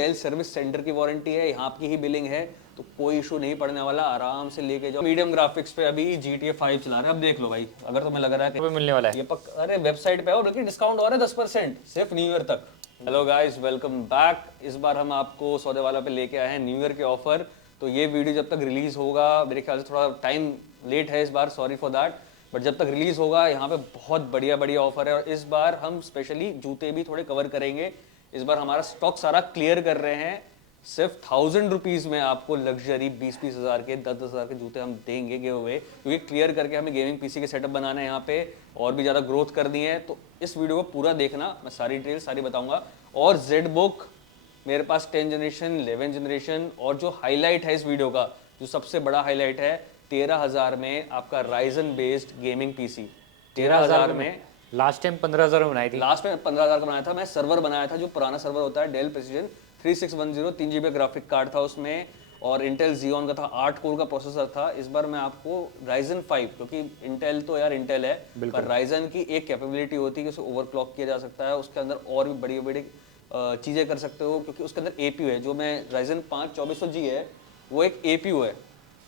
Del service centre की warranty है, यहाँ की ही बिलिंग है, तो कोई इशू नहीं पड़ने वाला। आराम से लेके जाओ। मीडियम ग्राफिक्स पे अभी GTA 5 चला रहे हैं। अब देख लो भाई, अगर तुम्हें लग रहा है कि मिलने वाला है ये अरे वेबसाइट पे आओ, बल्कि डिस्काउंट और है 10% सिर्फ न्यू ईयर तक। Hello guys, welcome back. इस बार हम आपको सौदे वाला पे लेके आए हैं न्यू ईयर के ऑफर। तो ये वीडियो जब तक रिलीज होगा, मेरे ख्याल से थोड़ा टाइम लेट है इस बार, सॉरी फॉर दैट, बट जब तक रिलीज होगा यहाँ पे बहुत बढ़िया बढ़िया ऑफर है। और इस बार हम स्पेशली जूते भी थोड़े कवर करेंगे। इस बार हमारा स्टॉक सारा क्लियर कर रहे हैं। सिर्फ 1000 रुपीज में आपको लग्जरी 20-20 हज़ार के 10-10 हज़ार के जूते हम देंगे गिव अवे, क्योंकि क्लियर करके हमें गेमिंग पीसी के सेटअप बनाना है यहाँ पे, और भी ज़्यादा ग्रोथ करनी है। तो इस वीडियो को पूरा देखना, मैं सारी डिटेल सारी बताऊंगा। और जेड बुक मेरे पास 10 जनरेशन 11 जनरेशन, और जो हाईलाइट है इस वीडियो का, जो सबसे बड़ा हाईलाइट है, 13,000 में आपका राइजन बेस्ड गेमिंग पीसी। 13,000 में। लास्ट टाइम 15,000 में बनाई थी। लास्ट में 15,000 का बनाया था। मैं सर्वर बनाया था, जो पुराना सर्वर होता है Dell Precision 3610, 3 GB graphic card था उसमें, और इंटेल Xeon का था, 8 कोर का प्रोसेसर था। इस बार मैं आपको Ryzen 5, क्योंकि इंटेल तो यार इंटेल है, पर Ryzen की एक कैपेबिलिटी होती है कि उसे ओवरक्लॉक किया जा सकता है, उसके अंदर और भी बड़ी बड़ी चीज़ें कर सकते हो, क्योंकि उसके अंदर APU है। जो मैं Ryzen 5 2400G है, वो एक APU है,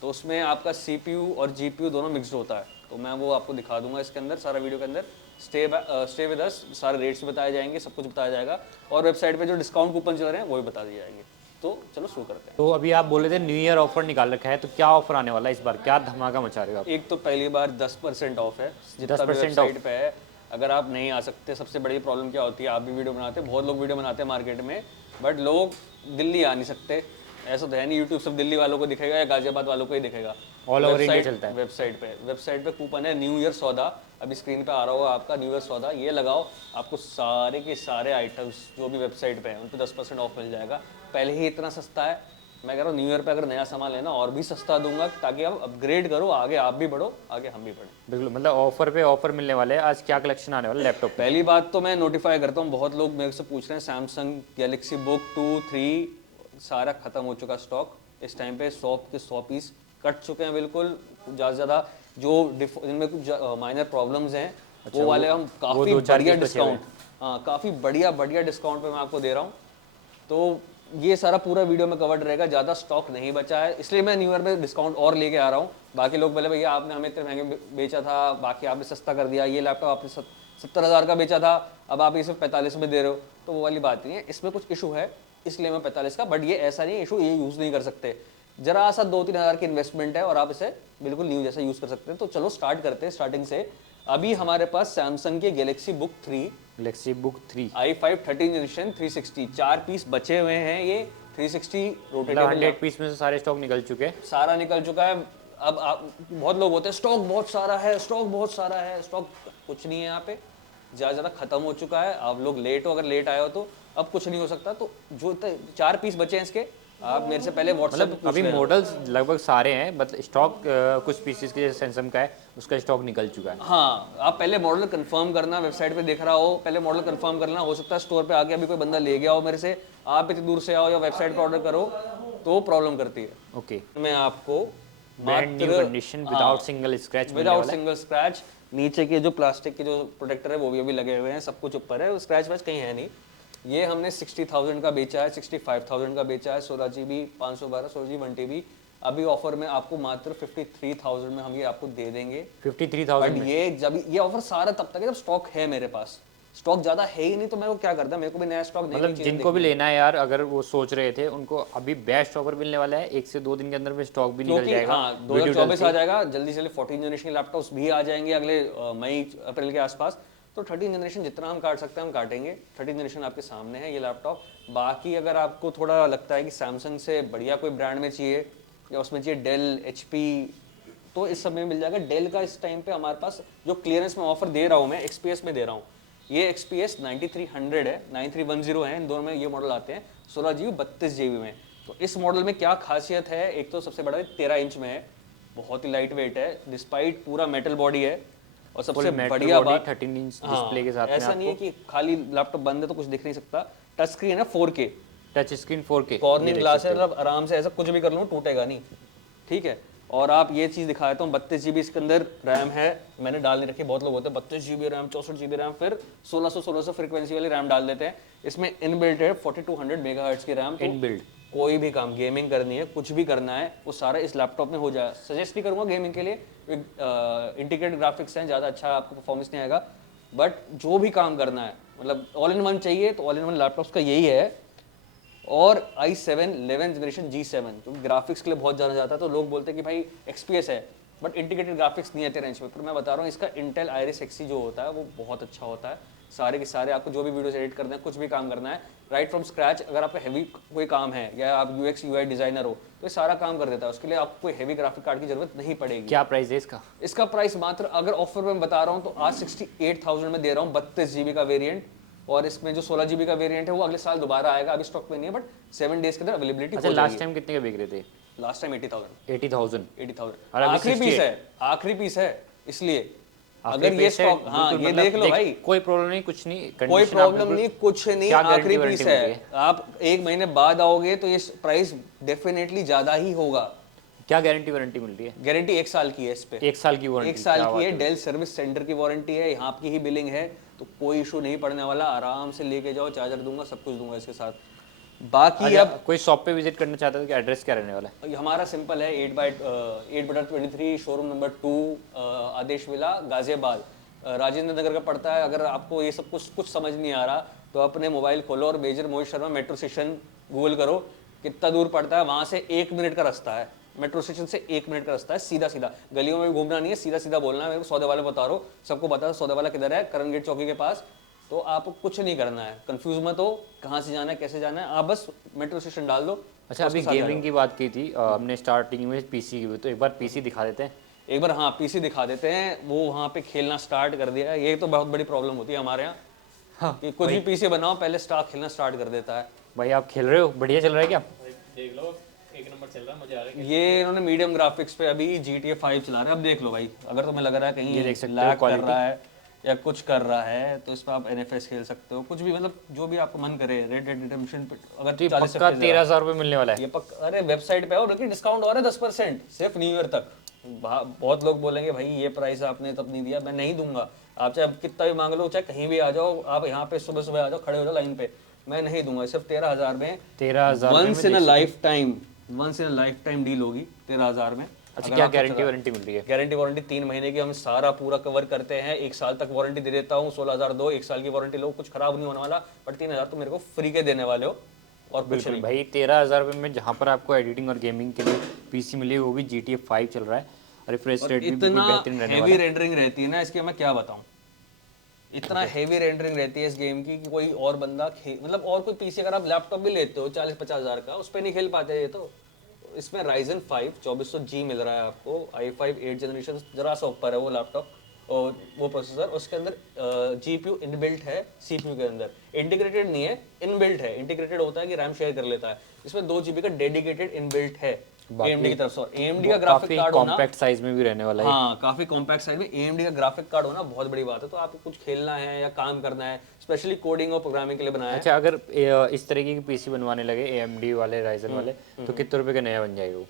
तो उसमें आपका CPU और GPU दोनों मिक्सड होता है। तो मैं वो आपको दिखा दूंगा इसके अंदर, सारा वीडियो के अंदर। स्टे विद अस, सारे रेट्स भी बताए जाएंगे, सब कुछ बताया जाएगा, और वेबसाइट पे जो डिस्काउंट कूपन चल रहे हैं वो भी बता दिए जाएंगे। तो चलो शुरू करते हैं। तो अभी आप बोले थे न्यू ईयर ऑफर निकाल रखा है, तो क्या ऑफर आने वाला है इस बार? क्या धमाका मचा रहे हो आप? एक तो पहली बार 10% ऑफ है, जितना भी 10% वेबसाइट पे है। अगर आप नहीं आ सकते, सबसे बड़ी प्रॉब्लम क्या होती है, आप भी वीडियो बनाते हैं, बहुत लोग वीडियो बनाते हैं मार्केट में, बट लोग दिल्ली आ नहीं सकते। ऐसा तो है नहीं, यूट्यूब सब दिल्ली वालों को दिखेगा या गाजियाबाद वालों को ही दिखेगा। ऑल ओवर इंडिया चलता है। वेबसाइट पे कूपन है न्यू ईयर सौदा, अभी स्क्रीन पे आ रहा होगा आपका न्यू ईयर सौदा, ये लगाओ, आपको सारे के सारे आइटम्स जो भी वेबसाइट पे हैं उन पर 10% ऑफ मिल जाएगा। पहले ही इतना सस्ता है, मैं कह रहा हूँ न्यू ईयर पे अगर नया सामान लेना और भी सस्ता दूंगा, ताकि आप अपग्रेड करो, आगे आप भी बढ़ो, आगे हम भी बढ़े। बिल्कुल, मतलब ऑफर पे ऑफर मिलने वाले हैं। आज क्या कलेक्शन आने वाला है लैपटॉप पे? पहली बात तो मैं नोटिफाई करता हूँ, बहुत लोग मेरे से पूछ रहे हैं, सैमसंग गैलेक्सी बुक 2, 3 सारा खत्म हो चुका स्टॉक। इस टाइम पे 100 के 100 पीस कट चुके हैं बिल्कुल। ज़्यादा जो जिनमें कुछ माइनर प्रॉब्लम्स हैं, वो वाले हम काफ़ी बढ़िया डिस्काउंट, हाँ काफ़ी बढ़िया डिस्काउंट पे मैं आपको दे रहा हूँ। तो ये सारा पूरा वीडियो में कवर्ड रहेगा, ज़्यादा स्टॉक नहीं बचा है, इसलिए मैं न्यू ईयर में डिस्काउंट और लेके आ रहा हूँ। बाकी लोग बोले भैया आपने हमें इतने महंगे बेचा था, बाकी आपने सस्ता कर दिया, ये लैपटॉप आपने 70,000 का बेचा था, अब आप ये सिर्फ 45 में दे रहे हो, तो वो वाली बात नहीं है। इसमें कुछ इशू है, इसलिए मैं 45 का, बट ये ऐसा नहीं इशू, ये यूज़ नहीं कर सकते। जरा सा 2-3 हज़ार की इन्वेस्टमेंट है और आप इसे बिल्कुल न्यू जैसा यूज़ कर सकते हैं। तो चलो स्टार्ट करते हैं स्टार्टिंग से। अभी हमारे पास सैमसंग के Galaxy Book 3 i5 13 generation 360 4 piece बचे हुए हैं। ये 360 रोटेटेबल 100 पीस में से सारे स्टॉक निकल चुके हैं, सारा निकल चुका है। अब आप बहुत लोग होते हैं स्टॉक बहुत सारा है, स्टॉक बहुत सारा है, स्टॉक कुछ नहीं है यहाँ पे, ज़्यादा खत्म हो चुका है। आप लोग लेट हो, अगर लेट आए हो तो अब कुछ नहीं हो सकता। तो जो 4 पीस बचे हैं इसके, आप मेरे से पहले व्हाट्सएप मतलब अभी मॉडल्स लगभग सारे हैं, बट स्टॉक कुछ पीसेस के जैसे सैमसंग का है, उसका स्टॉक निकल चुका है। हाँ, आप पहले मॉडल कंफर्म करना, वेबसाइट पे देख रहा हो, पहले मॉडल कंफर्म करना। हो सकता है स्टोर पे आके अभी कोई बंदा ले गया हो मेरे से, आप इतनी दूर से आओ या वेबसाइट पे ऑर्डर करो तो प्रॉब्लम करती है। ओके, मैं आपको brand new condition without single scratch, without single scratch, नीचे के जो प्लास्टिक के जो प्रोटेक्टर है वो भी अभी लगे हुए हैं, सब कुछ ऊपर है, स्क्रैच वैच कहीं है नहीं। ये हमने 60,000 का बेचा है, 65,000 का बेचा है, 16 GB 512 16 GB 1TB। अभी ऑफर में आपको मात्र 53,000 में हम ये आपको दे देंगे। 53,000 में ये जब ये ऑफर सारा तब तक है जब स्टॉक है मेरे पास। स्टॉक ज्यादा है ही नहीं तो मैं वो क्या करता, मेरे को भी नया स्टॉक नहीं, मतलब जिनको भी लेना है यार, अगर वो सोच रहे थे, उनको अभी बेस्ट ऑफर मिलने वाला है। 1 से 2 दिन के अंदर में स्टॉक भी निकल जाएगा। हाँ, 2024 आ जाएगा जल्दी से। 14 जनरेशन के लैपटॉप्स भी आ जाएंगे अगले मई अप्रैल के आसपास। तो 13 जनरेशन जितना हम काट सकते हैं हम काटेंगे। 13 जनरेशन आपके सामने है ये लैपटॉप। बाकी अगर आपको थोड़ा लगता है कि सैमसंग से बढ़िया कोई ब्रांड में चाहिए, या उसमें चाहिए डेल, HP, तो इस सब में मिल जाएगा। डेल का इस टाइम पे हमारे पास जो क्लियरेंस में ऑफर दे रहा हूँ मैं, XPS में दे रहा हूँ। ये XPS 9300 है, 9310 है, इन दोनों में ये मॉडल आते हैं 16 GB 32 GB में। तो इस मॉडल में क्या खासियत है, एक तो सबसे बड़ा 13 इंच में है, बहुत ही लाइट वेट है, डिस्पाइट पूरा मेटल बॉडी है, और सबसे बढ़िया बात 13 इंच डिस्प्ले के साथ में ऐसा नहीं है कि खाली लैपटॉप बंद है तो कुछ दिख नहीं सकता। टच स्क्रीन है 4K, touch screen 4K, cornering glass है, मतलब आराम से ऐसा कुछ भी कर लूँ टूटेगा नहीं, ठीक है। और आप ये चीज़ दिखा देता हूँ, 32 GB इसके अंदर रैम है, मैंने डाल नहीं रखी, बहुत लोग होते हैं 32 GB रैम, 64 GB रैम, फिर 1600 फ्रिक्वेंसी वाली रैम डाल देते हैं। इसमें इनबिल्ट है 4200 मेगाहर्ट्ज की रैम। इनबिल्ट कोई भी काम गेमिंग करनी है, कुछ भी करना है, वो सारा इस लैपटॉप में हो जाए। सजेस्ट नहीं करूंगा गेमिंग के लिए, इंटीग्रेटेड ग्राफिक्स हैं, ज़्यादा अच्छा आपको परफॉर्मेंस नहीं आएगा, बट जो भी काम करना है, मतलब ऑल इन वन चाहिए तो ऑल इन वन लैपटॉप्स का यही है। और i7 11th जनरेशन G7, क्योंकि ग्राफिक्स के लिए बहुत जाना जाता है, तो लोग बोलते हैं कि भाई XPS है बट इंटीग्रेटेड ग्राफिक्स नहीं है तेरे रेंज में। पर मैं बता रहा हूँ इसका इंटेल आइरिस Xe जो होता है वो बहुत अच्छा होता है। सारे के सारे आपको जो भी वीडियोस एडिट करना है, कुछ भी काम करना है राइट फ्रॉम स्क्रैच, अगर आपका हैवी कोई काम है या आप UX UI डिजाइनर हो तो ये सारा काम कर देता है। उसके लिए आपको कोई हैवी ग्राफिक कार्ड की जरूरत नहीं पड़ेगी। क्या प्राइस है इसका? इसका प्राइस मात्र, अगर ऑफर में बता रहा हूँ तो आज 68,000 में दे रहा हूँ 32 GB का वेरिएंट। और इसमें जो 16 GB का वेरिएंट है वो अगले साल दोबारा आएगा, अभी स्टॉक में नहीं है, बट 7 डेज के अंदर अवेलेबिलिटी अच्छा, हो लास्ट जाएगी। टाइम कितने के बिक रहे थे? लास्ट टाइम 80,000 80,000 और अभी आखिरी पीस 68। है, आखिरी पीस है, इसलिए आखिरी अगर ये पीस है, स्टॉक, हाँ बिल्कुल, ये मतलब देख लो भाई, कोई प्रॉब्लम नहीं, कुछ नहीं, कोई condition आप प्रॉब्लम बिल्कुल- नहीं, कुछ नहीं, क्या आखिरी guarantee पीस वारंटी मिल रही है। आप 1 महीने बाद आओगे तो ये प्राइस डेफिनेटली ज्यादा ही होगा। क्या गारंटी वारंटी मिल रही है? गारंटी 1 साल की है इस पे, 1 साल की वारंटी? 1 साल की है। डेल सर्विस सेंटर की वारंटी है, यहाँ की ही बिलिंग है, तो कोई इशू नहीं पड़ने वाला। आराम से लेके जाओ, चार्जर दूंगा, सब कुछ दूंगा इसके साथ। बाकी अच्छा, अब कोई शॉप पे विजिट करना चाहता है तो एड्रेस क्या रहने वाला है? हमारा सिंपल है, 8/23 शोरूम नंबर 2, आदेश विला, गाजियाबाद, राजेंद्र नगर का पड़ता है। अगर आपको ये सब कुछ समझ नहीं आ रहा तो अपने मोबाइल खोलो और major Mohit Sharma metro station Google करो, कितना दूर पड़ता है, वहां से 1 मिनट का रास्ता है। मेट्रो स्टेशन से 1 मिनट का रास्ता है, सीधा सीधा, गलियों में भी घूमना नहीं है, सीधा सीधा बोलना है। मेरे को सौदे वाला बता रहा हूँ, सबको बता दो सौदे वाला किधर है, करण गेट चौकी के पास। तो आपको कुछ नहीं करना है, कंफ्यूज मत हो कहाँ से जाना है, कैसे जाना है, आप बस मेट्रो स्टेशन डाल दो। अच्छा, अभी गेमिंग की बात की थी हमने स्टार्टिंग में, पीसी की भी, तो एक बार पीसी दिखा देते हैं। एक बार हाँ पीसी दिखा देते हैं। वो वहाँ पे खेलना स्टार्ट कर दिया है, ये तो बहुत बड़ी प्रॉब्लम होती है हमारे यहाँ, हाँ, कि कुछ भी पीसी बनाओ पहले खेलना स्टार्ट कर देता है। भाई आप खेल रहे हो, बढ़िया चल रहा है क्या? देख लो, एक नंबर चल रहा है, मुझे आ रहा है। ये इन्होंने मीडियम ग्राफिक्स पे अभी GTA 5 चला रहे हैं। अब देख लो भाई, अगर तुम्हें लग रहा है कहीं ये देख सकते हो लैग कर quality। रहा है या कुछ कर रहा है तो इस पर आप NFS खेल सकते हो, कुछ भी, मतलब जो भी आपको मन करे। रेड डेड रिडेम्पशन पे अगर तो ये 40 पक्का FPS 13,000 रुपये मिलने वाला है? ये अरे वेबसाइट पे आओ, बल्कि डिस्काउंट हो रहा है 10% सिर्फ न्यू ईयर तक। बहुत लोग बोलेंगे भाई ये प्राइस आपने तब नहीं दिया, मैं नहीं दूंगा। आप चाहे कितना भी मांग लो, चाहे कहीं भी आ जाओ, आप यहाँ पे सुबह सुबह आ जाओ, खड़े हो जाओ लाइन पे, मैं नहीं दूंगा। सिर्फ 13,000 में, 13,000 once in a lifetime deal होगी 13,000 में। अच्छा, क्या गारंटी वारंटी मिल रही है? गारंटी वारंटी 3 महीने की, हम सारा पूरा कवर करते हैं। 1 साल तक वारंटी दे देता हूँ, 16,000 दो, 1 साल की वारंटी लो, कुछ खराब नहीं होने वाला। बट 3,000 तो मेरे को फ्री के देने वाले हो और कुछ बिल्कुल नहीं। भाई, 13,000 रुपये में जहाँ पर आपको एडिटिंग और गेमिंग के लिए पीसी मिली, वो भी GTA 5 चल रहा है, रिफ्रेश रेट भी बिल्कुल इतना बेहतरीन रहने वाला हेवी है। रेंडरिंग रहती है ना इसकी, मैं क्या बताऊं, इतना हेवी रेंडरिंग रहती है इस गेम की कि कोई और बंदा मतलब और कोई पीसी, अगर आप लैपटॉप भी लेते हो 40-50 हज़ार का, उस पर नहीं खेल पाते ये तो। इसमें Ryzen 5 2400G मिल रहा है आपको, i5 8 जनरेशन, जरा सा ऊपर है वो लैपटॉप और वो प्रोसेसर। उसके अंदर GPU इनबिल्ट है, CPU के अंदर इंटीग्रेटेड नहीं है, इनबिल्ट है। इंटीग्रेटेड होता है कि रैम शेयर कर लेता है। इसमें 2 GB का डेडिकेटेड इनबिल्ट है AMD की तरफ से। और AMD का ग्राफिक काफी कार्ड होना, कॉम्पैक्ट साइज में भी रहने वाला है। हाँ काफी कॉम्पैक्ट साइज में AMD का ग्राफिक कार्ड होना बहुत बड़ी बात है। तो आपको कुछ खेलना है या काम करना है, स्पेशली कोडिंग और प्रोग्रामिंग के लिए बनाया है। अच्छा, अगर इस तरीके की पीसी बनवाने लगे AMD वाले, Ryzen वाले, तो कितने रुपए का नया बन जाएगा वो?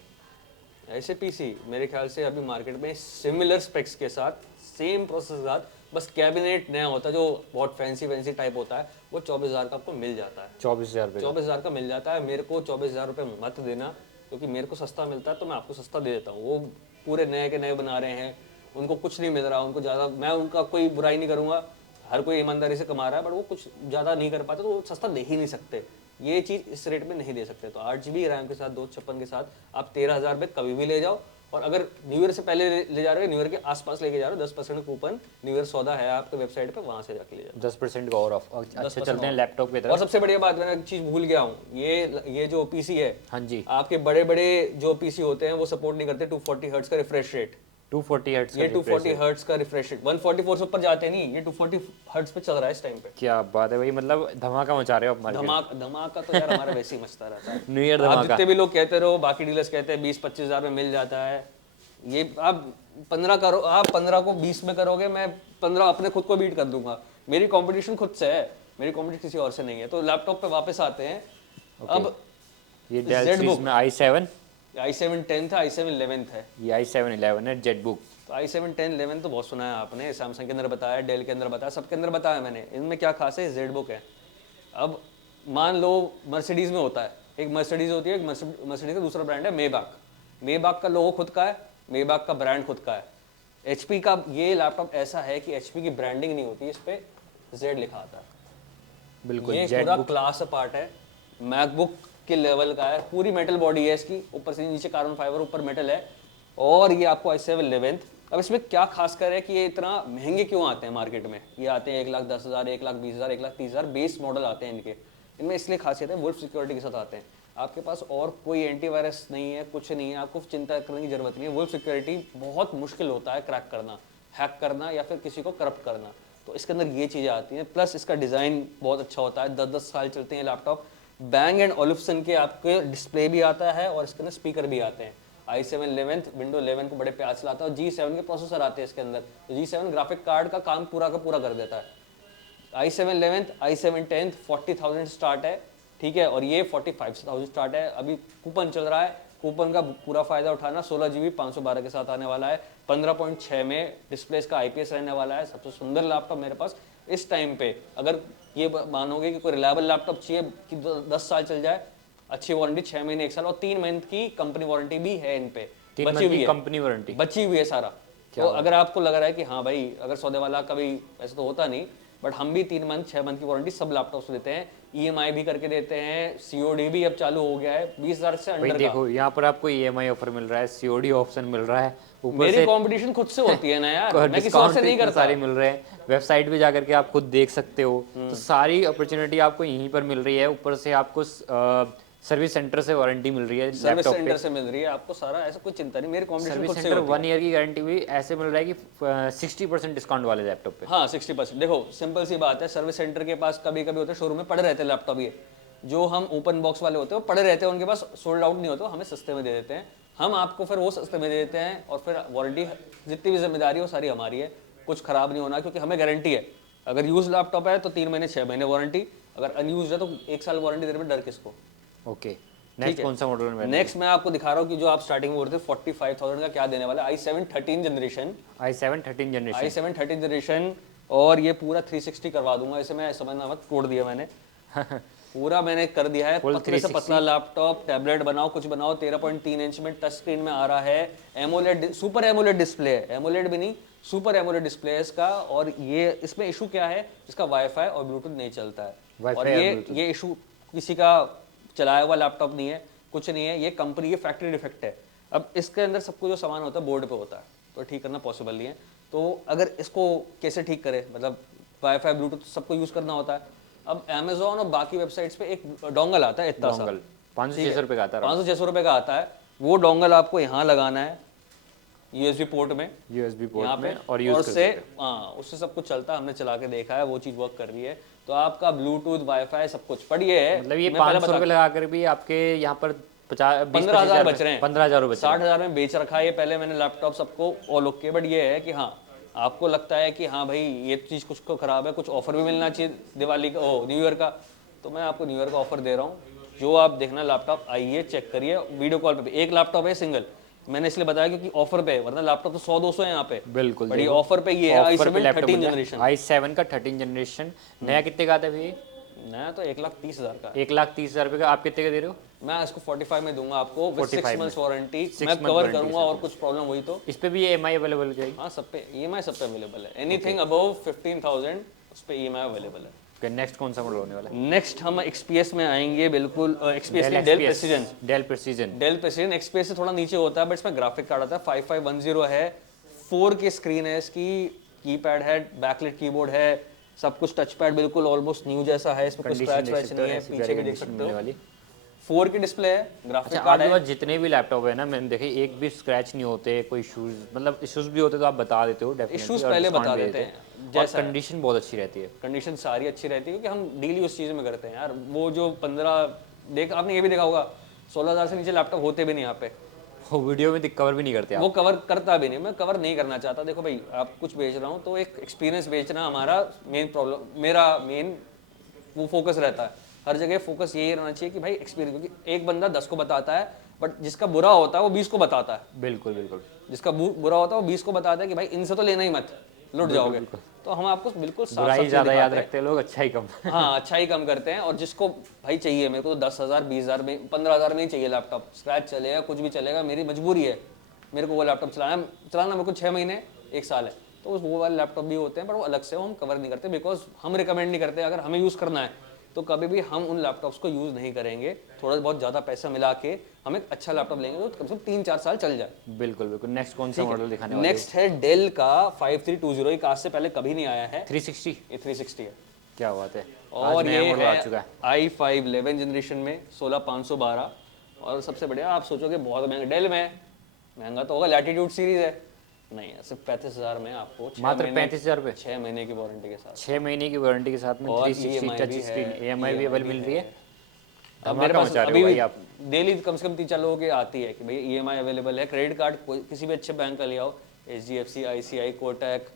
ऐसे पीसी मेरे ख्याल से अभी मार्केट में सिमिलर स्पेक्स के साथ, सेम प्रोसेसर के साथ, बस कैबिनेट नया होता है जो बहुत फैंसी टाइप होता है, वो 24,000 का आपको मिल जाता है। 24,000 रुपये? 24,000 का मिल जाता है। मेरे को 24,000 रुपये मत देना, क्योंकि मेरे को सस्ता मिलता है तो मैं आपको सस्ता दे देता हूँ। वो पूरे नए के नए बना रहे हैं, उनको कुछ नहीं मिल रहा, उनको ज़्यादा, मैं उनका कोई बुराई नहीं करूँगा, हर कोई ईमानदारी से कमा रहा है, बट वो कुछ ज़्यादा नहीं कर पाते तो वो सस्ता दे ही नहीं सकते। ये चीज़ इस रेट में नहीं दे सकते। तो 8 GB रैम के साथ 256 के साथ आप 13,000 में कभी भी ले जाओ। और अगर न्यू ईयर से पहले ले जा रहे हो, न्यू ईयर के आसपास लेके जा रहे हो, 10% कूपन न्यू ईयर सौदा है आपके वेबसाइट पे, वहां से जाके ले जाओ। 10% का और ऑफ। अच्छा, चलते हैं लैपटॉप की तरफ। और सबसे बढ़िया बात, मैंने एक चीज भूल गया हूँ, ये जो पीसी है, हाँ जी, आपके बड़े बड़े जो पीसी होते हैं वो सपोर्ट नहीं करते 240 हर्ट्ज का रिफ्रेश रेट। 240 हर्ट्ज ये 240 हर्ट्ज का रिफ्रेश रेट, 144 से ऊपर जाते नहीं, ये 240 हर्ट्ज पे चल रहा है इस टाइम पे। क्या बात है भाई, मतलब धमाका मचा रहे हो आप मार्केट। धमाका तो यार हमारा वैसे ही मचता रहता है। न्यू ईयर आप धमाका। जितने भी लोग कहते रहो, बाकी डीलर्स कहते हैं 20-25 हज़ार में मिल जाता है, ये आप 15 करो, आप 15 को 20 में करोगे, मैं 15 अपने खुद को बीट कर दूंगा। मेरी कंपटीशन खुद से है, मेरी कंपटीशन किसी और से नहीं है। तो लैपटॉप पे वापस आते हैं। अब ये डेल सीरीज में i7 i7 10th है, i7 11th है। ये i7 11 है जेट बुक। तो i7 10 11 तो बहुत सुना है आपने, सैमसंग के अंदर बताया, डेल के अंदर बताया, सबके अंदर बताया मैंने। इनमें क्या खास है, जेड बुक है। अब मान लो मर्सिडीज़ में होता है, एक मर्सिडीज़ होती है, एक मर्सिडीज़ का दूसरा ब्रांड है मेबाक। मेबाक का लोगो खुद का है, मेबाक का ब्रांड खुद का है। एचपी का ये लैपटॉप ऐसा है कि एचपी की ब्रांडिंग नहीं होती, इस पे जेड लिखा आता है। बिल्कुल ये जेट पूरा बुक। क्लास पार्ट है, मैकबुक के लेवल का है, पूरी मेटल बॉडी है इसकी, ऊपर से नीचे कार्बन फाइबर, ऊपर मेटल है। और ये आपको i7 11th। अब इसमें क्या खास कर है कि ये इतना महंगे क्यों आते हैं मार्केट में? ये आते हैं 1,10,000, 1,20,000, 1,30,000 बेस मॉडल आते हैं इनके। इनमें इसलिए खासियत है, वुल्फ सिक्योरिटी के साथ आते हैं। आपके पास और कोई एंटीवायरस नहीं है, कुछ नहीं है, आपको चिंता करने की जरूरत नहीं है। वुल्फ सिक्योरिटी बहुत मुश्किल होता है क्रैक करना, हैक करना या फिर किसी को करप्ट करना, तो इसके अंदर ये चीज़ें आती हैं। प्लस इसका डिज़ाइन बहुत अच्छा होता है, 10-10 साल चलते हैं लैपटॉप। बैंग एंड ओलिफ्सन के आपके डिस्प्ले भी आता है और इसके अंदर स्पीकर भी आते हैं। i7 11th विंडो 11 को बड़े प्यार से लाता है और G7 के प्रोसेसर आते हैं इसके अंदर, तो G7 ग्राफिक कार्ड का काम पूरा का पूरा कर देता है। i7 11th, i7 10th 40,000 start है, ठीक है, और ये 45,000 स्टार्ट है। अभी कूपन चल रहा है, कूपन का पूरा फायदा उठाना। 16 GB 512 के साथ आने वाला है, 15.6 में डिस्प्ले इसका IPS रहने वाला है। सबसे सुंदर लैपटॉप मेरे पास इस टाइम पे। अगर ये मानोगे कि कोई रिलायबल लैपटॉप चाहिए कि 10 साल चल जाए, अच्छी वारंटी 6 महीने 1 साल और 3 मंथ की कंपनी वारंटी भी है इन पे, 3 बची मंथ हुई की है, कंपनी वारंटी बची हुई है सारा। तो अगर आपको लग रहा है कि हाँ भाई, अगर सौदे वाला कभी, ऐसा तो होता नहीं, बट हम भी 3 मंथ 6 मंथ की वारंटी सब लैपटॉप से देते हैं। EMI भी करके देते हैं, COD भी अब चालू हो गया है 20,000 से भाई अंडर का। देखो यहाँ पर आपको EMI ऑफर मिल रहा है, COD ऑप्शन मिल रहा है, ऊपर मेरी से कंपटीशन खुद से होती है ना यार, मैं किसी और डिस्काउंट से नहीं इतने करता। सारे मिल रहे हैं। वेबसाइट पे जाकर के आप खुद देख सकते हो, तो सारी अपॉर्चुनिटी आपको यहीं पर मिल रही है। ऊपर से आपको सर्विस सेंटर से वारंटी मिल रही है सर्विस लैपटॉप सेंटर पे। से मिल रही है आपको सारा, ऐसा कोई चिंता नहीं, मेरी कंपटीशन सर्विस खुद से सेंटर होती है। 1 ईयर की गारंटी भी ऐसे मिल रहा है कि 60% डिस्काउंट वाले लैपटॉप पे। हाँ 60%। देखो सिंपल सी बात है, सर्विस सेंटर के पास कभी कभी होते हैं, शोरूम में पड़े रहते हैं लैपटॉप, ये जो हम ओपन बॉक्स वाले होते हैं वो पड़े रहते हैं, उनके पास सोल्ड आउट नहीं होते, हमें सस्ते में दे देते हैं। हम आपको फिर वो सस्ते में दे देते हैं और फिर वारंटी जितनी भी जिम्मेदारी है वो सारी हमारी है, कुछ खराब नहीं होना, क्योंकि हमें गारंटी है। अगर यूज लैपटॉप है तो 3 महीने 6 महीने वारंटी, अगर अनयूज है तो 1 साल वारंटी देने में डर किसको। ओके, नेक्स्ट कौन सा मॉडल में? नेक्स्ट मैं आपको दिखा रहा हूँ कि जो आप स्टार्टिंग में बोल रहे थे 45,000 का क्या देने वाला है। i7 13 generation, i7 13 generation. i7 13 generation, और ये पूरा 360 करवा दूंगा इसे मैं, समझना मत, तोड़ दिया मैंने पूरा मैंने कर दिया है। Full पतले से पतला लैपटॉप, टैबलेट बनाओ, कुछ बनाओ, 13.3 इंच में टच स्क्रीन में आ रहा है। एमोलेड, सुपर एमोलेड डिस्प्ले है, एमोलेड भी नहीं, सुपर एमोलेड डिस्प्ले है इसका। और ये इसमें इशू क्या है, इसका वाईफाई और ब्लूटूथ नहीं चलता है, और ये इशू किसी का चलाया हुआ लैपटॉप नहीं है, कुछ नहीं है, ये कंपनी, ये फैक्ट्री डिफेक्ट है। अब इसके अंदर सब कुछ जो सामान होता है बोर्ड पे होता है, तो ठीक करना पॉसिबल नहीं है। तो अगर इसको कैसे ठीक करे, मतलब वाईफाई ब्लूटूथ सबको यूज करना होता है। अब अमेजोन और बाकी वेबसाइट्स पे एक डोंगल आता है इतना सा, 500-600 रुपए का आता है। 500-600 रुपए का आता है। वो डोंगल आपको यहाँ लगाना है USB पोर्ट में, USB यहाँ पोर्ट पे, में, और यूज उससे हाँ उससे सब कुछ चलता है, हमने चला के देखा है, वो चीज़ वर्क कर रही है। तो आपका ब्लूटूथ, वाईफाई सब कुछ, पर ये है मतलब ये मैं पहले 500 रुपए लगा कर भी आपके यहाँ पर 15,000 बच रहे हैं, 15,000 रुपए 60,000 में बेच रखा है ये पहले मैंने लैपटॉप सबको ऑल ओके। बट ये है कि हाँ आपको लगता है कि हाँ भाई ये चीज़ कुछ को खराब है, कुछ ऑफर भी मिलना चाहिए दिवाली का, ओ न्यू ईयर का, तो मैं आपको न्यू ईयर का ऑफर दे रहा हूँ। जो आप देखना लैपटॉप, आइए चेक करिए वीडियो कॉल पे भी। एक लैपटॉप है सिंगल, मैंने इसलिए बताया क्योंकि ऑफर पे है, वरना लैपटॉप तो 100-200 है यहाँ पे। बिल्कुल, बट ये ऑफर पे ये है ऑफर पे i7 लैपटॉप 13 जनरेशन। i7 का 13 जनरेशन नया कितने का आता है भाई? नया तो 1,30,000 का, 1,30,000 रुपए का। आप कितने का दे रहे हो? मैं इसको 45 में दूंगा आपको, 6 मंथ्स वारंटी, 6 मैं month कवर warranty करूंगा, और कुछ प्रॉब्लम हुई तो इस पे भी EMI अवेलेबल हो जाएगी? हाँ सब पे EMI सब पे अवेलेबल है। एनीथिंग अबव 15,000 उस पे EMI अवेलेबल है। ओके, नेक्स्ट कौन सा मॉडल होने वाला है? नेक्स्ट हम XPS में आएंगे, बिल्कुल XPS नहीं, Dell Precision. Dell Precision. Dell Precision XPS से थोड़ा नीचे होता है, बट इसमें ग्राफिक कार्ड आता है, 5510 है, 4K स्क्रीन है इसकी, कीपैड है, बैकलाइट कीबोर्ड है, सब कुछ, टच पैड बिल्कुल ऑलमोस्ट न्यू जैसा है, इसमें कोई स्क्रैच वैच नहीं है, पीछे भी देख सकते हो, 4K डिस्प्ले है, ग्राफिक कार्ड आपके है। पास जितने भी लैपटॉप है ना, मैंने देखे एक भी स्क्रैच नहीं होते, कोई इश्यूज, मतलब इश्यूज भी होते तो आप बता देते हो डेफिनेटली, इश्यूज पहले बता देते हैं, जैसा कंडीशन बहुत अच्छी रहती है। कंडीशन सारी अच्छी रहती है, क्योंकि हम डील उस चीज़ में करते हैं यार। वो जो 15 देख, आपने ये भी देखा होगा 16,000 से नीचे लैपटॉप होते भी नहीं यहाँ पे, वो वीडियो में कवर भी नहीं करते आप। वो कवर करता भी नहीं, मैं कवर नहीं करना चाहता। देखो भाई, आप कुछ बेच रहा हूँ तो एक एक्सपीरियंस बेचना हमारा मेन प्रॉब्लम, मेरा मेन वो फोकस रहता है। हर जगह फोकस यही रहना चाहिए कि भाई एक्सपीरियंस, क्योंकि एक बंदा 10 को बताता है बट जिसका बुरा होता है वो 20 को बताता है। बिल्कुल बिल्कुल। जिसका बुरा होता है वो 20 को बताता है कि भाई इनसे तो लेना ही मत, लुट जाओगे। तो हम आपको बिल्कुल साफ बुराई साफ ज़्यादा याद रखते हैं लोग, अच्छा ही कम। हाँ, अच्छा ही कम करते हैं। और जिसको भाई चाहिए, मेरे को तो 10,000 20,000 में 15,000 में ही चाहिए लैपटॉप, स्क्रैच चलेगा कुछ भी चलेगा, मेरी मजबूरी है, मेरे को वो लैपटॉप चलाना मेरे को 6 महीने 1 साल है, तो वो वाले लैपटॉप भी होते हैं पर वो अलग से हम कवर नहीं करते, बिकॉज हम रिकमेंड नहीं करते। अगर हमें यूज़ करना है तो कभी भी हम उन लैपटॉप्स को यूज़ नहीं करेंगे। थोड़ा बहुत ज़्यादा पैसा मिला के हम एक अच्छा लैपटॉप लेंगे तो कम से कम 3-4 साल चल जाए। बिल्कुल बिल्कुल। नेक्स्ट कौन सा मॉडल दिखाने वाले नेक्स्ट है डेल का 5320, ये आज से पहले कभी नहीं आया है, 360? ये 360 है। क्या बात है, और आज नया ये मॉडल आ चुका है। है i5 11 जनरेशन में 16512। और सबसे बढ़िया, आप सोचोगे बहुत महंगा, डेल में महंगा तो होगा, लैटिट्यूड सीरीज है, नहीं है, सिर्फ 35,000 में आपको मात्र 35,000 रुपये, 6 महीने की वारंटी के साथ। 6 महीने की वारंटी के साथ में और 360 EMI टच भी स्क्रीन, है, EMI भी अवेलेबल मिल रही है। अब मेरे धमाका पास मचा रहे हो अभी भाई आप। डेली कम से कम 3-4 लोगों की आती है कि भाई EMI अवेलेबल है। क्रेडिट कार्ड किसी भी अच्छे बैंक का ले आओ, HDFC, ICI, कोटक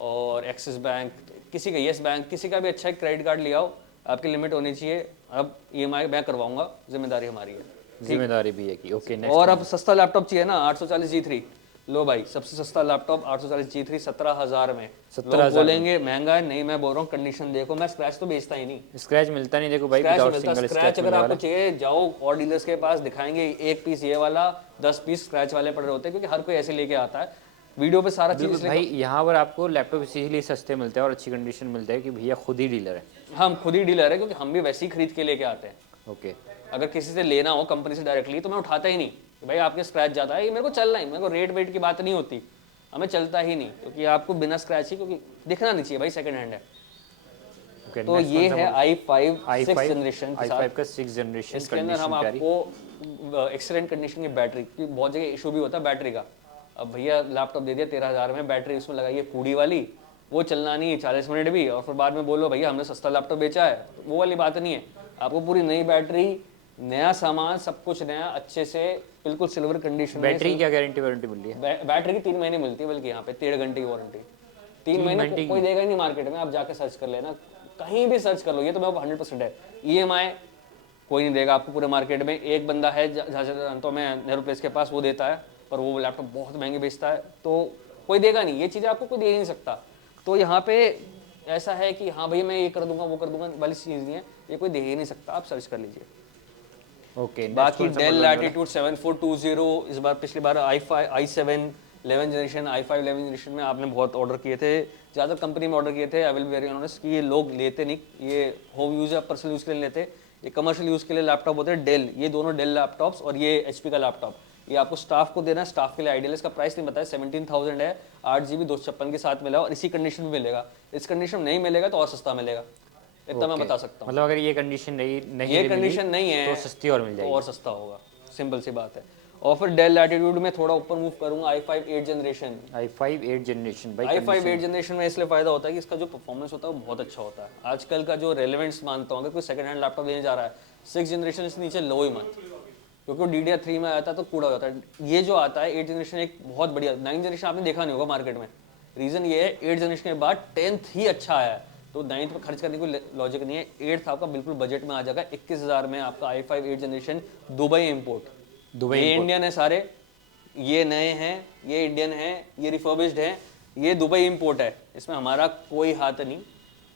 और एक्सिस बैंक, किसी का येस बैंक, किसी का भी अच्छा क्रेडिट कार्ड ले आओ, आपकी लिमिट होनी चाहिए। अब EMI मैं करवाऊंगा, जिम्मेदारी हमारी है, जिम्मेदारी भी है कि ओके। नेक्स्ट और अब सस्ता लैपटॉप चाहिए ना, 840 G3 लो भाई, सबसे सस्ता लैपटॉप 840 G3 17,000 में। 17,000 लोग बोलेंगे महंगा है, नहीं, मैं बोल रहा हूँ कंडीशन देखो, मैं स्क्रैच तो बेचता ही नहीं। स्क्रैच मिलता नहीं, देखो भाई, स्क्रैच विदाउट मिलता, सिंगल स्क्रैच स्क्रैच अगर मिलने आपको वाला। चाहिए जाओ और डीलर्स के पास दिखाएंगे, एक पीस ये वाला 10 पीस स्क्रैच वाले पड़े होते हैं, क्योंकि हर कोई ऐसे लेके आता है। वीडियो पे सारा चीज बिल्कुल भाई, यहाँ पर आपको लैपटॉप इसीलिए सस्ते मिलते हैं और अच्छी कंडीशन मिलते हैं कि भैया खुद ही डीलर है। हम खुद ही डीलर है, क्योंकि हम भी वैसे ही खरीद के लेके आते हैं। ओके। अगर किसी से लेना हो कंपनी से डायरेक्टली तो मैं उठाता ही नहीं कि भाई आपके स्क्रैच जाता है, ये मेरे को चलना ही, मेरे को रेट वेट की बात नहीं होती, हमें चलता ही नहीं, क्योंकि आपको बिना स्क्रैच ही, क्योंकि दिखना नहीं चाहिए भाई, सेकंड हैंड है। ओके, तो ये है i5 6th जनरेशन के साथ। i5 का 6th जनरेशन। इसके अंदर हम आपको एक्सीलेंट कंडीशन की बैटरी, क्योंकि बहुत जगह इशू भी होता है बैटरी का। अब भैया लैपटॉप दे दिया 13,000 में, बैटरी उसमें लगाइए कूड़ी वाली, वो चलना नहीं 40 मिनट भी, और फिर बाद में बोलो भैया हमने सस्ता लैपटॉप बेचा है, तो वो वाली बात नहीं है। आपको पूरी नई बैटरी, नया सामान, सब कुछ नया, अच्छे से बिल्कुल सिल्वर कंडीशन में। बैटरी क्या गारंटी वारंटी मिल रही है? बैटरी की 3 महीने मिलती है, बल्कि यहाँ पे 13 घंटे की वारंटी। 3 महीने कोई देगा ही नहीं मार्केट में, आप जाके सर्च कर लेना, कहीं भी सर्च कर लो, ये तो मैं 100% है। EMI कोई नहीं देगा आपको पूरे मार्केट में। एक बंदा है जहाँ से जानता हूँ मैं, नेहरू प्लेस के पास, वो देता है, पर वो लैपटॉप बहुत महंगे बेचता है, तो कोई देगा नहीं, ये चीज़ें आपको कोई दे ही नहीं सकता। तो यहाँ पे ऐसा है कि हाँ भैया मैं ये कर दूंगा वो कर दूंगा वाली चीज़ नहीं है, ये कोई दे ही नहीं सकता, आप सर्च कर लीजिए। ओके। बाकी डेल लैटिट्यूड 7420, इस बार पिछली बार i7 11 जनरेशन, i5 11 जनरेशन में आपने बहुत ऑर्डर किए थे, ज़्यादा कंपनी में ऑर्डर किए थे। I will be very honest कि ये लोग लेते नहीं, ये होम यूज़ या पर्सनल यूज़ के लिए लेते, ये कमर्शियल यूज़ के लिए लैपटॉप होते हैं। डेल, ये दोनों डेल लैपटॉप्स, और ये HP का लैपटॉप, ये आपको स्टाफ को देना है, स्टाफ के लिए आइडियल। इसका प्राइस नहीं बताया, 17,000 है, 8GB 256 के साथ मिला, और इसी कंडीशन में मिलेगा। इस कंडीशन में नहीं मिलेगा तो और सस्ता मिलेगा, इतना मैं बता सकता हूँ। मतलब अगर ये कंडीशन नहीं ये कंडीशन नहीं है तो सस्ती और मिल तो जाएगी, और सस्ता होगा, सिंपल सी बात है। और फिर डेल लैटिट्यूड में थोड़ा ऊपर मूव करूंगा, i5 8 जनरेशन। i5 8 जनरेशन भाई, i5 8 जनरेशन में इसलिए फायदा होता है कि इसका जो परफॉर्मेंस होता है वो बहुत अच्छा होता है। आजकल का जो रेलेवेंस मानता हूँ, अगर कोई सेकंड हैंड लैपटॉप लेने जा रहा है 6 जनरेशन से नीचे लो ही मत, क्योंकि वो DDR3 में आता है तो कूड़ा हो जाता है। ये जो आता है 8 जनरेशन एक बहुत बढ़िया, 9 जनरेशन आपने देखा नहीं होगा मार्केट में। रीज़न ये है 8 जनरेशन के बाद 10th ही अच्छा आया है, तो 9th पर खर्च करने की लॉजिक नहीं है। 8th आपका बिल्कुल बजट में आ जाएगा, 21,000 में आपका i5 8 जनरेशन। दुबई इम्पोर्ट, ये इंडियन है सारे, ये नए हैं, ये इंडियन है, ये रिफर्बिश्ड है, ये दुबई इम्पोर्ट है, इसमें हमारा कोई हाथ नहीं।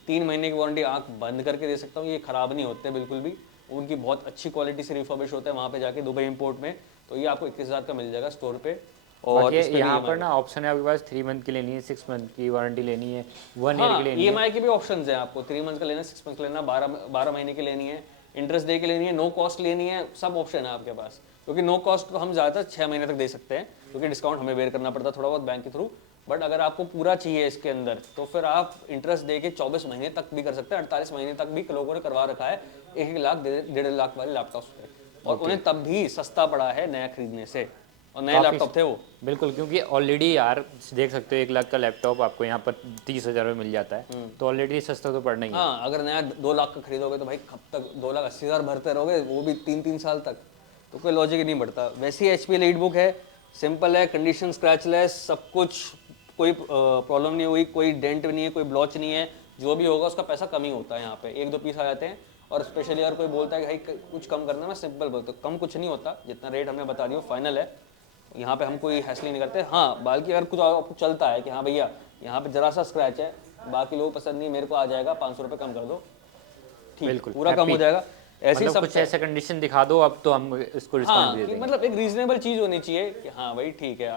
3 महीने की वारंटी आंख बंद करके दे सकता हूँ, ये ख़राब नहीं होते बिल्कुल भी, उनकी बहुत अच्छी क्वालिटी से रिफर्बिश होता है वहाँ पे जाके दुबई इम्पोर्ट में। तो ये आपको 21,000 का मिल जाएगा स्टोर पे। और यहाँ पर ना ऑप्शन है आपके पास 3 मंथ की लेनी है, 6 मंथ की वारंटी लेनी है, 1 ईयर की लेनी है। EMI के भी ऑप्शन है आपको, 3 मंथ का लेना, 6 मंथ का लेना, 12 महीने की लेनी है, इंटरेस्ट दे के लेनी है, नो कॉस्ट लेनी है, सब ऑप्शन है आपके पास। क्योंकि नो कॉस्ट तो हम ज़्यादातर 6 महीने तक दे सकते हैं, क्योंकि डिस्काउंट हमें बेयर करना पड़ता है थोड़ा बहुत बैंक के थ्रू। बट अगर आपको पूरा चाहिए इसके अंदर तो फिर आप इंटरेस्ट दे के 24 महीने तक भी कर सकते हैं, 48 महीने तक भी लोगों ने करवा रखा है 1 लाख 1.5 लाख वाले लैपटॉप्स पे, और उन्हें तब भी सस्ता पड़ा है नया खरीदने से, और नए लैपटॉप थे वो। बिल्कुल, क्योंकि ऑलरेडी यार देख सकते हो 1 लाख का लैपटॉप आपको यहाँ पर 30,000 में मिल जाता है, तो ऑलरेडी सस्ता तो पड़ना ही है। हाँ, अगर नया 2 लाख का खरीदोगे तो भाई कब तक 2,80,000 भरते रहोगे, वो भी 3-3 साल तक, तो कोई लॉजिक ही नहीं बढ़ता। वैसे ही HP एलीटबुक है, सिंपल है, कंडीशन स्क्रैचलेस, सब कुछ, कोई प्रॉब्लम नहीं हुई, कोई डेंट नहीं है, कोई ब्लॉच नहीं है, जो भी होगा उसका पैसा कम ही होता है। यहाँ पे 1-2 पीस आ जाते हैं, और स्पेशली अगर कोई बोलता है कि भाई कुछ कम करना, मैं सिंपल बोलता हूँ, कम कुछ नहीं होता, जितना रेट हमने बता दिया फाइनल है। यहाँ पे हम कोई हैसलिंग नहीं करते। हाँ, बाकी अगर कुछ आपको चलता है कि हाँ भैया यहाँ पे जरा सा स्क्रैच है, बाकी लोगों को पसंद नहीं, मेरे को आ जाएगा 500 रुपये कम कर दो, ठीक, बिल्कुल, पूरा कम हो happy। जाएगा। ऐसे ही मतलब सब कुछ ऐसा कंडीशन दिखा दो अब तो हम इसको डिस्काउंट हाँ, दे कि देंगे। मतलब एक रीजनेबल चीज होनी चाहिए कि हाँ भाई ठीक है,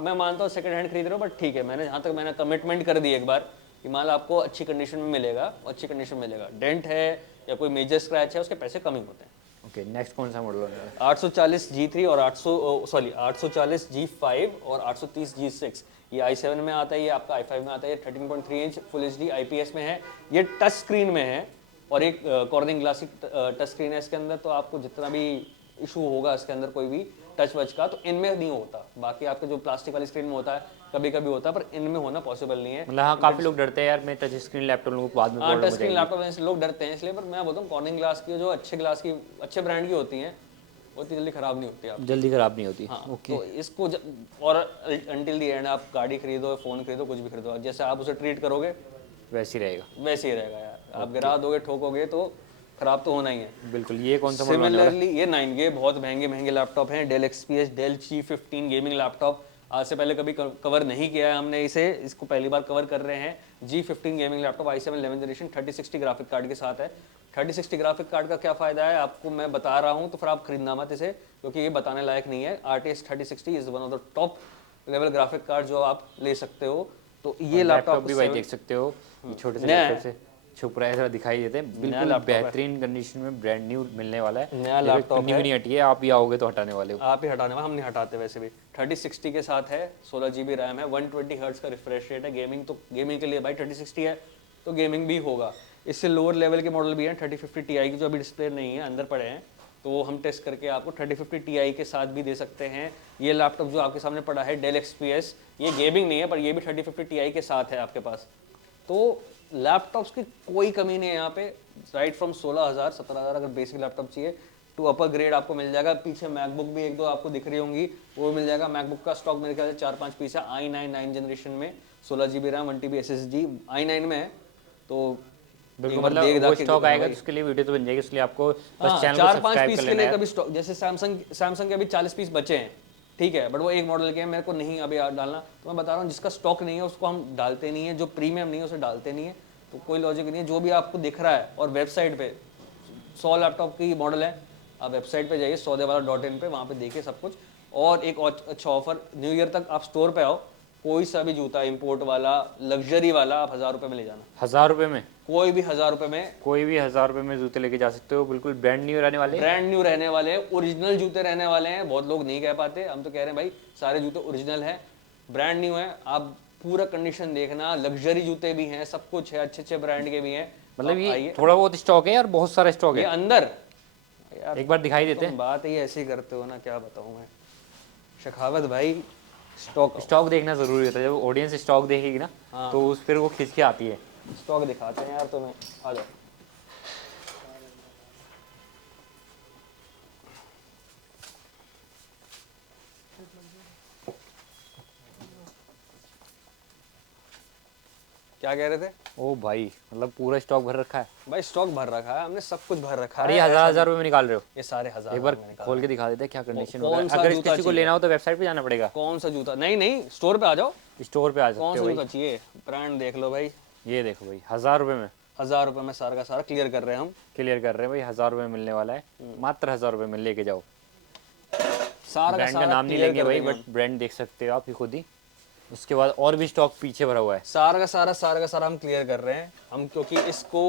मैं मानता हूँ सेकंड हैंड खरीद रहे हो, बट ठीक है, मैंने जहाँ तक मैंने कमिटमेंट कर दी एक बार कि माल आपको अच्छी कंडीशन में मिलेगा, अच्छी कंडीशन में मिलेगा। डेंट है या कोई मेजर स्क्रैच है, उसके पैसे कम ही होते हैं। ओके, नेक्स्ट कौन सा मॉडल है? 840 G3 और 840 G5 और 830 G6, ये i7 में आता है, ये आपका i5 में आता है। ये 13.3 इंच फुल HD IPS में है, ये टच स्क्रीन में है और एक कॉर्निंग ग्लास की टच स्क्रीन है इसके अंदर। तो आपको जितना भी इशू होगा इसके अंदर कोई भी टच वच का, तो इनमें नहीं होता। बाकी आपके जो प्लास्टिक वाली स्क्रीन में होता है कभी कभी होता है, पर इनमें होना पॉसिबल नहीं है। मतलब हाँ, काफी लोग डरते हैं यार मैं टच स्क्रीन लैपटॉप लूंगा बाद में हाँ, प्रॉब्लम टच हो स्क्रीन जाएगी। लैपटॉप से लोग डरते हैं इसलिए, पर मैं बोलता हूँ कॉर्निंग ग्लास की जो अच्छे ग्लास की अच्छे ब्रांड की होती हैं वो इतनी जल्दी खराब नहीं होती आप। जल्दी खराब नहीं होती। हाँ, तो इसको और अंटिल दी एंड आप गाड़ी खरीदो, फोन खरीदो, कुछ भी खरीदो, जैसे आप उसे ट्रीट करोगे वैसे ही रहेगा। वैसे ही रहेगा यार। आप गिरा दोगे, ठोकोगे तो खराब तो होना ही है। बिल्कुल। ये कौन सा मॉडल है? सिमिलरली ये 9, ये बहुत महंगे महंगे लैपटॉप हैं, Dell XPS, Dell G15 gaming laptop. आज से पहले कभी कवर नहीं किया है हमने इसे, इसको पहली बार कवर कर रहे हैं। G15 gaming laptop i7 11th generation 3060 graphic card के साथ है। 3060 ग्राफिक कार्ड का क्या फ़ायदा है आपको मैं बता रहा हूँ, तो फिर आप खरीदना मत इसे, क्योंकि ये बताने लायक नहीं है। RTX 3060 is one of the top level graphic card जो आप ले सकते हो। तो ये लैपटॉप लैपटॉप भी भाई देख सकते हो, ये छोटे से लैपटॉप से छुप रहा है, थोड़ा दिखाई देते हैं। बिल्कुल बेहतरीन कंडीशन में ब्रांड न्यू मिलने वाला है। नया लैपटॉप भी नहीं हटी है, आप ही आओगे तो हटाने वाले हो। आप ही हटाने वाले, हम नहीं हटाते वैसे भी। 3060 के साथ है, 16 GB रैम है, 120 हर्ट्ज का रिफ्रेश रेट है। गेमिंग तो गेमिंग के लिए भाई 3060 है तो गेमिंग भी होगा। इससे लोअर लेवल के मॉडल भी हैं 3050 Ti की, जो अभी डिस्प्ले नहीं है, अंदर पड़े हैं, तो वो हम टेस्ट करके आपको 3050 Ti के साथ भी दे सकते हैं। ये लैपटॉप जो आपके सामने पड़ा है डेल XPS, ये गेमिंग नहीं है, पर ये भी 3050 Ti के साथ है आपके पास। तो लैपटॉप्स की कोई कमी नहीं है यहाँ पे, राइट फ्रॉम 16,000 17,000 अगर बेसिक लैपटॉप चाहिए टू अपर ग्रेड आपको मिल जाएगा। पीछे मैकबुक भी एक दो आपको दिख रही होंगी, वो मिल जाएगा। मैकबुक का स्टॉक मेरे ख्याल से 4-5 पीस है। i9 9 जनरेशन में 16 GB RAM 1 TB SSD i9 में है। तो बिल्कुल, मतलब वो स्टॉक आएगा तो उसके लिए वीडियो तो बन जाएगी, इसलिए आपको बस चैनल को 4-5 सब्सक्राइब पीस कर के लिए लेना है। कभी स्टॉक, जैसे सैमसंग के अभी 40 पीस बचे हैं, ठीक है, बट वो एक मॉडल के हैं, मेरे को नहीं अभी डालना। तो मैं बता रहा हूँ जिसका स्टॉक नहीं है उसको हम डालते नहीं है, जो प्रीमियम नहीं है उसे डालते नहीं है। तो कोई लॉजिक नहीं है, जो भी आपको दिख रहा है। और वेबसाइट पे 100 लैपटॉप की मॉडल है, आप वेबसाइट पे जाइए सौदेवाला.in पे, वहाँ पे देखिए सब कुछ। और एक अच्छा ऑफर, न्यू ईयर तक आप स्टोर पे आओ, कोई सा भी जूता इंपोर्ट वाला लग्जरी वाला आप 1000 रुपये में ले जाना। 1000 रुपये में? कोई भी 1000 रुपये में, कोई भी 1000 रुपये में जूते लेके जा सकते हो। बिल्कुल ब्रांड न्यू रहने वाले, ब्रांड न्यू रहने वाले हैं, ओरिजिनल जूते रहने वाले हैं। बहुत लोग नहीं कह पाते, हम तो कह रहे हैं भाई सारे जूते ओरिजिनल है, ब्रांड न्यू है। आप पूरा कंडीशन देखना, लग्जरी जूते भी हैं, सब कुछ है, अच्छे अच्छे ब्रांड के भी हैं। मतलब ये थोड़ा बहुत स्टॉक है यार, बहुत सारा स्टॉक ये है अंदर यार, एक बार दिखाई देते हैं। बात ये ऐसी करते हो ना, क्या बताऊं मैं शखावत भाई। स्टॉक देखना जरूरी होता है, जब ऑडियंस स्टॉक देखेगी ना तो उस फिर वो खींच के आती है। स्टॉक दिखाते हैं यार तुम्हें, आ जाओ। क्या कह रहे थे? ओ भाई, मतलब पूरा स्टॉक भर रखा है भाई स्टॉक भर रखा है हमने, सब कुछ भर रखा अरे है। 1000 रुपये में निकाल रहे हो? ये सारे 1000 एक बार में निकाल खोल के दिखा देते हैं क्या कंडीशन कौन होगा। सा अगर जूता किसी को लेना हो तो वेबसाइट पे जाना पड़ेगा। कौन सा जूता? नहीं स्टोर पे आ जाओ, स्टोर पे आ कौन सकते सा हो जूता चाहिए, ब्रांड देख लो भाई। भाई। ये देखो भाई, 1000 रुपये में 1000 रुपये में सारा का सारा क्लियर कर रहे हैं हम। क्लियर कर रहे हैं भाई। 1000 रुपये मिलने वाला है, मात्र 1000 रुपये में लेके जाओ। सारा का ब्रांड का सारा नाम नहीं clear लेंगे कर भाई, देंगे बट ब्रांड देख सकते हो आप ही खुद ही। उसके बाद और भी स्टॉक पीछे भरा हुआ है। सारा का सारा हम क्लियर कर रहे हैं हम, क्योंकि इसको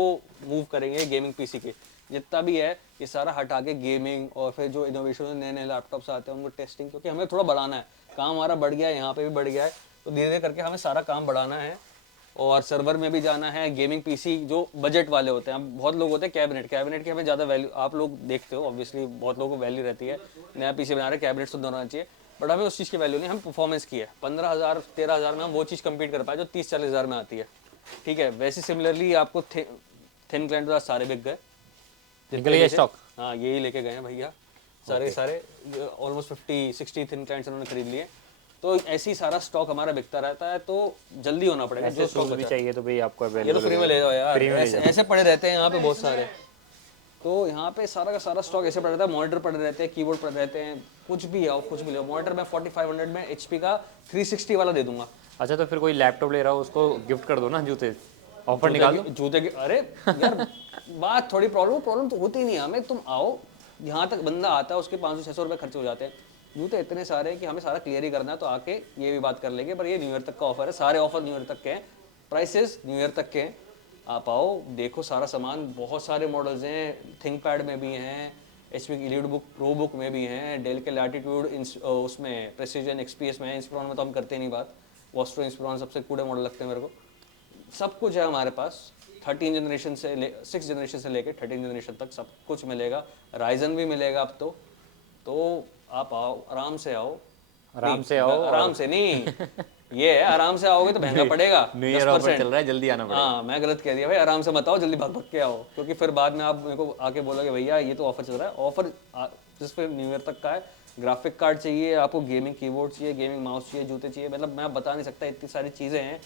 मूव करेंगे गेमिंग पीसी के जितना भी है, ये सारा हटा के गेमिंग और फिर जो इनोवेशन नए नए लैपटॉप्स आते हैं उनको टेस्टिंग, क्योंकि हमें थोड़ा बढ़ाना है काम, हमारा बढ़ गया है, यहाँ पे भी बढ़ गया है, तो धीरे धीरे करके हमें सारा काम बढ़ाना है। और सर्वर में भी जाना है। गेमिंग पीसी जो बजट वाले होते हैं, बहुत लोग होते हैं कैबिनेट की हमें ज़्यादा वैल्यू, आप लोग देखते हो ऑब्वियसली, बहुत लोगों को वैल्यू रहती है, नया पीसी बना रहे कैबिनेट तो होना चाहिए, बट हमें उस चीज़ की वैल्यू नहीं, हम परफॉर्मेंस की है। 15,000 13,000 में हम वो चीज़ कंप्लीट कर पाए जो 30-40,000 में आती है, ठीक है। वैसे सिमिलरली आपको थिन क्लाइंट तो सारे बिक गए, निकल गया स्टॉक। हाँ यही लेके गए हैं भैया, सारे ऑलमोस्ट 50-60 थिन क्लाइंट्स उन्होंने खरीद लिए। तो ऐसे ही सारा स्टॉक हमारा बिकता रहता है, तो जल्दी होना पड़ेगा। जो स्टॉक भी चाहिए तो भाई आपको ये तो फ्री में ले जाओ यार, ऐसे पड़े रहते हैं यहाँ पे बहुत सारे। तो यहाँ पे सारा का सारा स्टॉक ऐसे पड़ा रहता है, मॉनिटर पड़े रहते हैं, कीबोर्ड पड़े रहते हैं, कुछ भी आओ कुछ भी लो। मॉनिटर मैं 4500 में HP का 360 वाला दे दूंगा। अच्छा, तो फिर कोई लैपटॉप ले रहा हो उसको गिफ्ट कर दो ना, जूते ऑफर निकाल दो। जूते के अरे यार बात थोड़ी प्रॉब्लम तो होती नहीं है हमें। तुम आओ, यहाँ तक बंदा आता है उसके 500-600 रुपये खर्चे हो जाते हैं। जूते इतने सारे हैं कि हमें सारा क्लियर ही करना है, तो आके ये भी बात कर लेंगे। पर ये न्यू ईयर तक का ऑफर है, सारे ऑफर न्यू ईयर तक के हैं, प्राइसेस न्यू ईयर तक के हैं। आप आओ, देखो सारा सामान, बहुत सारे मॉडल्स हैं, थिंकपैड में भी हैं, HP की एलीट बुक प्रो बुक में भी हैं, डेल के लैटिट्यूड उसमें प्रेसिजन XPS में है, इंस्पिरॉन में तो हम करते नहीं बात, वॉस्ट्रो इंस्पिरॉन सबसे कूड़े मॉडल लगते हैं मेरे को। सब कुछ है हमारे पास, 6 जनरेशन से लेके 13 जनरेशन तक सब कुछ मिलेगा। राइजन भी मिलेगा अब तो आप आओ, आराम से आओ। आराम से आओ, आराम से नहीं ये है, आराम से आओगे तो महंगा पड़ेगा। न्यू ईयर ऑफर चल रहा है, जल्दी आना पड़ेगा। हाँ, मैं गलत कह दिया भाई, आराम से मत आओ, जल्दी भाग भाग के आओ, क्योंकि फिर बाद में आप मेरे को आके बोलोगे भैया ये तो ऑफर चल रहा है। ऑफर जिस पे न्यू ईयर तक का है। ग्राफिक कार्ड चाहिए आपको, गेमिंग कीबोर्ड चाहिए, गेमिंग माउस चाहिए, जूते चाहिए, मतलब मैं बता नहीं सकता, इतनी सारी चीज़ें हैं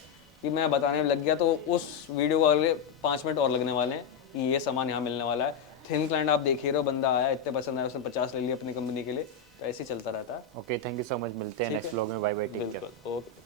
कि मैं बताने में लग गया तो उस वीडियो को अगले 5 मिनट और लगने वाले हैं कि ये सामान यहाँ मिलने वाला है। थिन क्लाइंट आप देख ही रहे हो, बंदा आया, इतने पसंद आया, उसने 50 ले लिया अपनी कंपनी के लिए, तो ऐसे ही चलता रहता है। Okay, thank you so much, मिलते हैं नेक्स्ट व्लॉग में। Bye bye, take care. Okay.